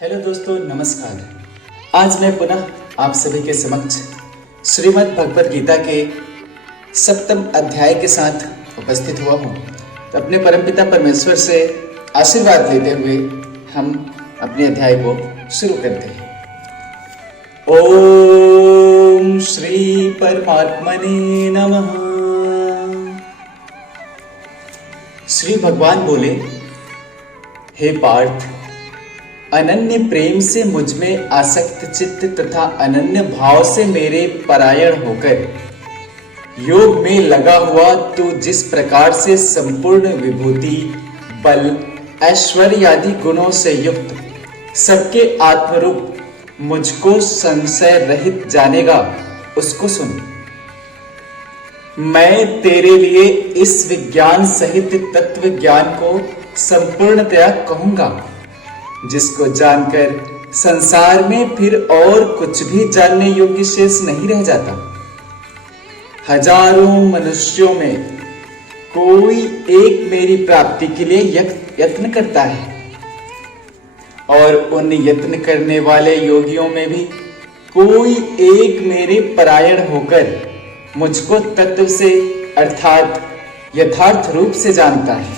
Hello दोस्तों, नमस्कार। आज मैं पुनः आप सभी के समक्ष श्रीमद् भगवद गीता के 7वें अध्याय के साथ उपस्थित हुआ हूँ। तो अपने परमपिता परमेश्वर से आशीर्वाद लेते हुए हम अपने अध्याय को शुरू करते हैं। ओम श्री परमात्मने नमः। श्री भगवान बोले, हे पार्थ, अनन्य प्रेम से मुझ में आसक्त चित्त तथा अनन्य भाव से मेरे परायण होकर योग में लगा हुआ तू जिस प्रकार से संपूर्ण विभूति, बल, ऐश्वर्य आदि गुणों से युक्त सबके आत्मरूप मुझको संशय रहित जानेगा, उसको सुन। मैं तेरे लिए इस विज्ञान सहित तत्व ज्ञान को संपूर्णतया कहूंगा, जिसको जानकर संसार में फिर और कुछ भी जानने योग्य शेष नहीं रह जाता। हजारों मनुष्यों में कोई एक मेरी प्राप्ति के लिए यत्न करता है, और उन यत्न करने वाले योगियों में भी कोई एक मेरे परायण होकर मुझको तत्व से अर्थात यथार्थ रूप से जानता है।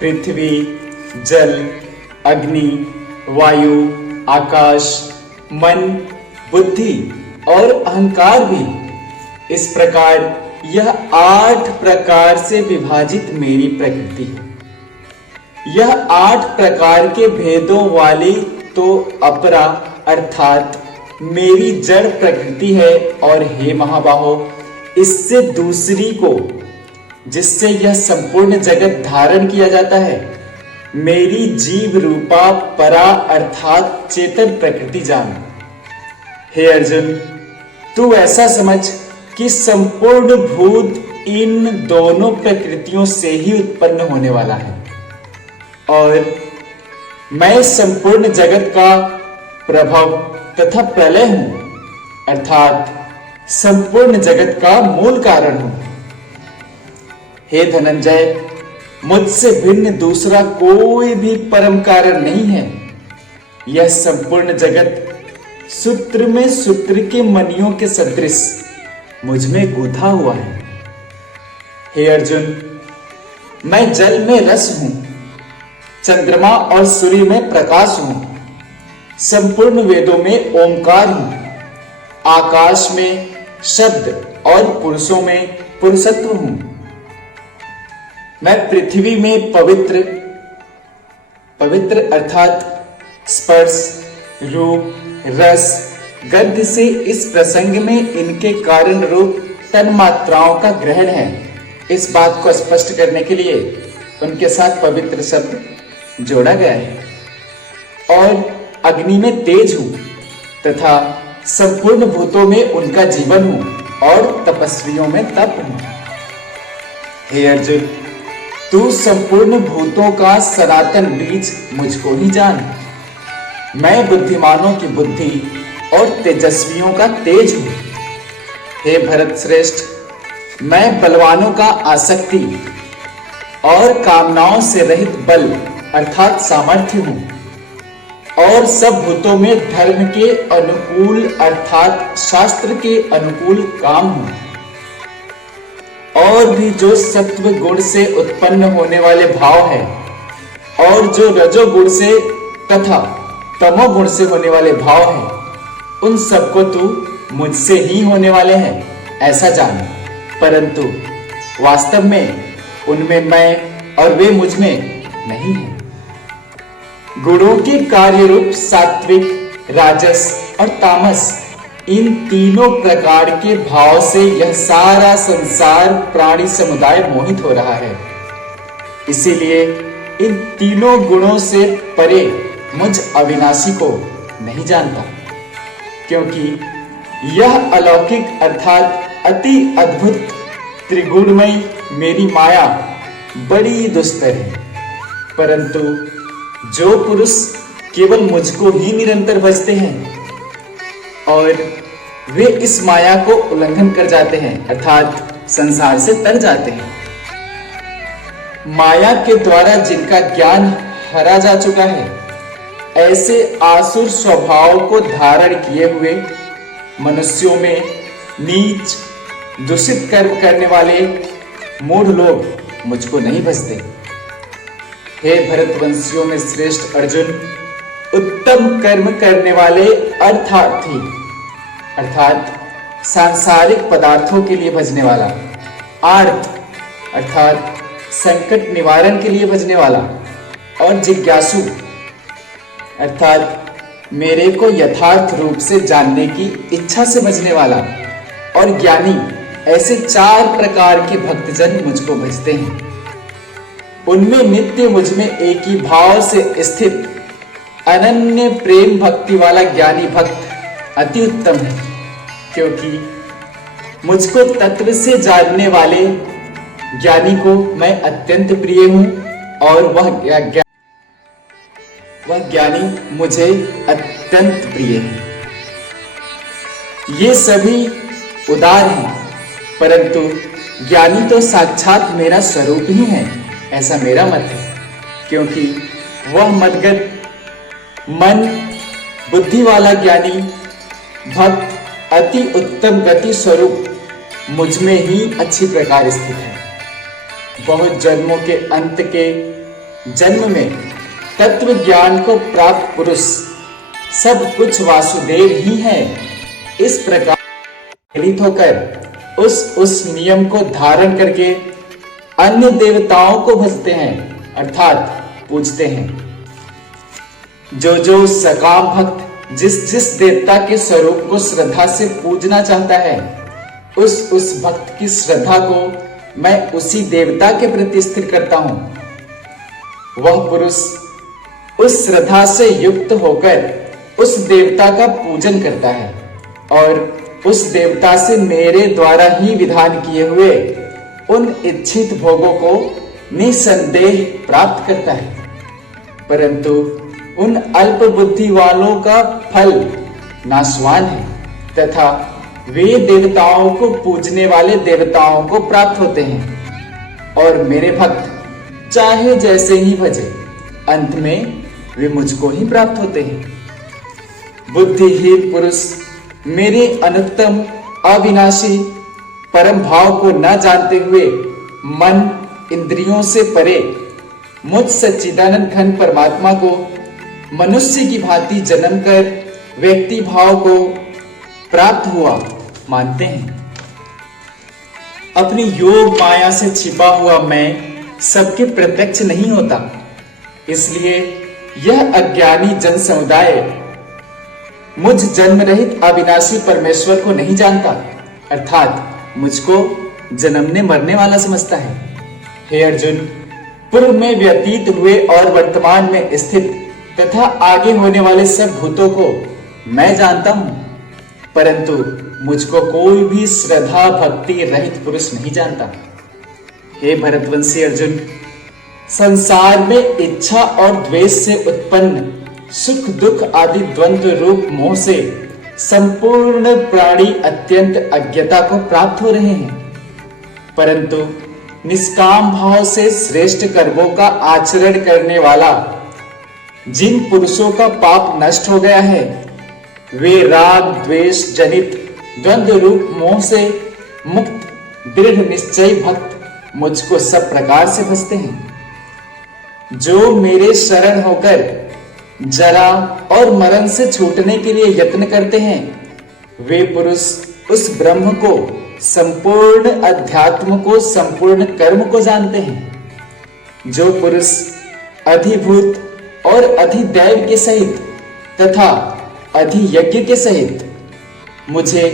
पृथ्वी, जल, अग्नि, वायु, आकाश, मन, बुद्धि और अहंकार भी इस प्रकार यह 8 प्रकार से विभाजित मेरी प्रकृति है। यह 8 प्रकार के भेदों वाली तो अपरा अर्थात मेरी जड़ प्रकृति है। और हे महाबाहो, इससे दूसरी को जिससे यह संपूर्ण जगत धारण किया जाता है, मेरी जीव रूपा परा अर्थात चेतन प्रकृति जान। हे अर्जुन, तू ऐसा समझ कि संपूर्ण भूत इन दोनों प्रकृतियों से ही उत्पन्न होने वाला है, और मैं संपूर्ण जगत का प्रभव तथा प्रलय हूं, अर्थात संपूर्ण जगत का मूल कारण हूं। हे धनंजय, मुझसे भिन्न दूसरा कोई भी परम कारण नहीं है। यह संपूर्ण जगत सूत्र में सूत्र के मणियों के सदृश मुझ में गूंथा हुआ है। हे अर्जुन, मैं जल में रस हूं, चंद्रमा और सूर्य में प्रकाश हूं, संपूर्ण वेदों में ओंकार हूं, आकाश में शब्द और पुरुषों में पुरुषत्व हूं। मैं पृथ्वी में पवित्र अर्थात स्पर्श, रूप, रस, गंध से इस प्रसंग में इनके कारण रूप तन मात्राओं का ग्रहण है। इस बात को स्पष्ट करने के लिए उनके साथ पवित्र शब्द जोड़ा गया है। और अग्नि में तेज हूं तथा संपूर्ण भूतों में उनका जीवन हूं और तपस्वियों में तप हूं। हे अर्जुन, तू संपूर्ण भूतों का सनातन बीज मुझको ही जान। मैं बुद्धिमानों की बुद्धि और तेजस्वियों का तेज हूं। हे भरत श्रेष्ठ, मैं बलवानों का आसक्ति और कामनाओं से रहित बल अर्थात सामर्थ्य हूं, और सब भूतों में धर्म के अनुकूल अर्थात शास्त्र के अनुकूल काम हूं। और भी जो सत्व गुण से उत्पन्न होने वाले भाव है, और जो रजोगुण से तथा तमोगुण से होने वाले भाव है, उन सबको तू मुझसे ही होने वाले हैं, ऐसा जान। परंतु वास्तव में उनमें मैं और वे मुझ में नहीं है। गुणों के कार्य रूप सात्विक, राजस और तामस, इन तीनों प्रकार के भाव से यह सारा संसार प्राणी समुदाय मोहित हो रहा है। इसीलिए इन तीनों गुणों से परे मुझ अविनाशी को नहीं जानता, क्योंकि यह अलौकिक अर्थात अति अद्भुत त्रिगुणमयी मेरी माया बड़ी दुस्तर है। परंतु जो पुरुष केवल मुझको ही निरंतर भजते हैं और वे इस माया को उल्लंघन कर जाते हैं अर्थात संसार से तर जाते हैं, माया के द्वारा जिनका ज्ञान हरा जा चुका है, ऐसे आसुर स्वभाव को धारण किए हुए मनुष्यों में नीच दूषित कर्म करने वाले मूढ़ लोग मुझको नहीं भजते। हे भरतवंशियों में श्रेष्ठ अर्जुन, उत्तम कर्म करने वाले अर्थार्थी अर्थात सांसारिक पदार्थों के लिए भजने वाला, आर्त अर्थात संकट निवारण के लिए भजने वाला, और जिज्ञासु अर्थात मेरे को यथार्थ रूप से जानने की इच्छा से भजने वाला, और ज्ञानी, ऐसे 4 प्रकार के भक्तजन मुझको भजते हैं। उनमें नित्य मुझ में एक ही भाव से स्थित अनन्य प्रेम भक्ति वाला ज्ञानी भक्त अति उत्तम है, क्योंकि मुझको तत्व से जानने वाले ज्ञानी को मैं अत्यंत प्रिय हूं, और वह ज्ञानी मुझे अत्यंत प्रिय है। ये सभी उदार हैं, परंतु ज्ञानी तो साक्षात मेरा स्वरूप ही है, ऐसा मेरा मत है, क्योंकि वह मदगत मन बुद्धि वाला ज्ञानी भक्त अति उत्तम गति स्वरूप मुझ में ही अच्छी प्रकार स्थित है। बहुत जन्मों के अंत के जन्म में तत्व ज्ञान को प्राप्त पुरुष सब कुछ वासुदेव ही है, इस प्रकार प्रेरित होकर उस नियम को धारण करके अन्य देवताओं को भजते हैं अर्थात पूजते हैं। जो सकाम भक्त जिस देवता के स्वरूप को श्रद्धा से पूजना चाहता है, उस भक्त की श्रद्धा को मैं उसी देवता के प्रति स्थिर करता हूं। वह पुरुष उस श्रद्धा से युक्त होकर उस देवता का पूजन करता है और उस देवता से मेरे द्वारा ही विधान किए हुए उन इच्छित भोगों को निसंदेह प्राप्त करता है। परंतु उन अल्प बुद्धि वालों का फल नाशवान है तथा वे देवताओं को पूजने वाले देवताओं को प्राप्त होते हैं, और मेरे भक्त चाहे जैसे ही भजे अंत में वे मुझको ही प्राप्त होते हैं। बुद्धिहीन पुरुष मेरे अनुत्तम अविनाशी परम भाव को न जानते हुए मन इंद्रियों से परे मुझ सच्चिदानंद घन परमात्मा को मनुष्य की भांति जन्म कर व्यक्ति भाव को प्राप्त हुआ मानते हैं। अपनी योग माया से छिपा हुआ मैं सबके प्रत्यक्ष नहीं होता, इसलिए यह अज्ञानी जन समुदाय मुझ जन्म रहित अविनाशी परमेश्वर को नहीं जानता, अर्थात मुझको जन्मने मरने वाला समझता है। हे अर्जुन, पूर्व में व्यतीत हुए और वर्तमान में स्थित तथा आगे होने वाले सब भूतों को मैं जानता हूं, परंतु मुझको कोई भी श्रद्धा भक्ति रहित पुरुष नहीं जानता। हे भरतवंशी अर्जुन, संसार में इच्छा और द्वेष से उत्पन्न सुख दुख आदि द्वंद्व रूप मोह से संपूर्ण प्राणी अत्यंत अज्ञता को प्राप्त हो रहे हैं, परंतु निष्काम भाव से श्रेष्ठ कर्मों का आचरण करने वाला जिन पुरुषों का पाप नष्ट हो गया है, वे राग द्वेष जनित द्वंद्व रूप मोह से मुक्त दृढ़ निश्चय भक्त मुझको सब प्रकार से भजते हैं। जो मेरे शरण होकर जरा और मरण से छूटने के लिए यत्न करते हैं, वे पुरुष उस ब्रह्म को, संपूर्ण अध्यात्म को, संपूर्ण कर्म को जानते हैं। जो पुरुष अधिभूत और अधिदैव के सहित तथा अधियज्ञ के सहित मुझे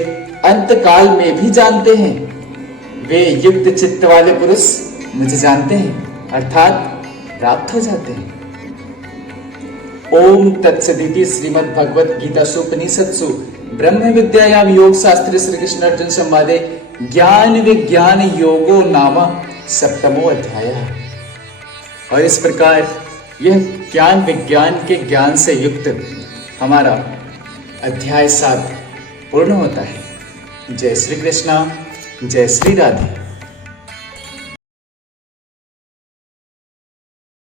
अंत काल में भी जानते हैं, वे युक्त चित्त वाले पुरुष मुझे जानते हैं अर्थात प्राप्त हो जाते हैं। ओम तत्सदिति श्रीमद् भगवत गीता उपनिषत्सु ब्रह्म विद्यायाम योग शास्त्रे श्री कृष्ण अर्जुन संवादे ज्ञान विज्ञान योगो नाम सप्तमो अध्याय। और इस प्रकार यह ज्ञान विज्ञान के ज्ञान से युक्त हमारा अध्याय 7 पूर्ण होता है। जय श्री कृष्णा, जय श्री राधे।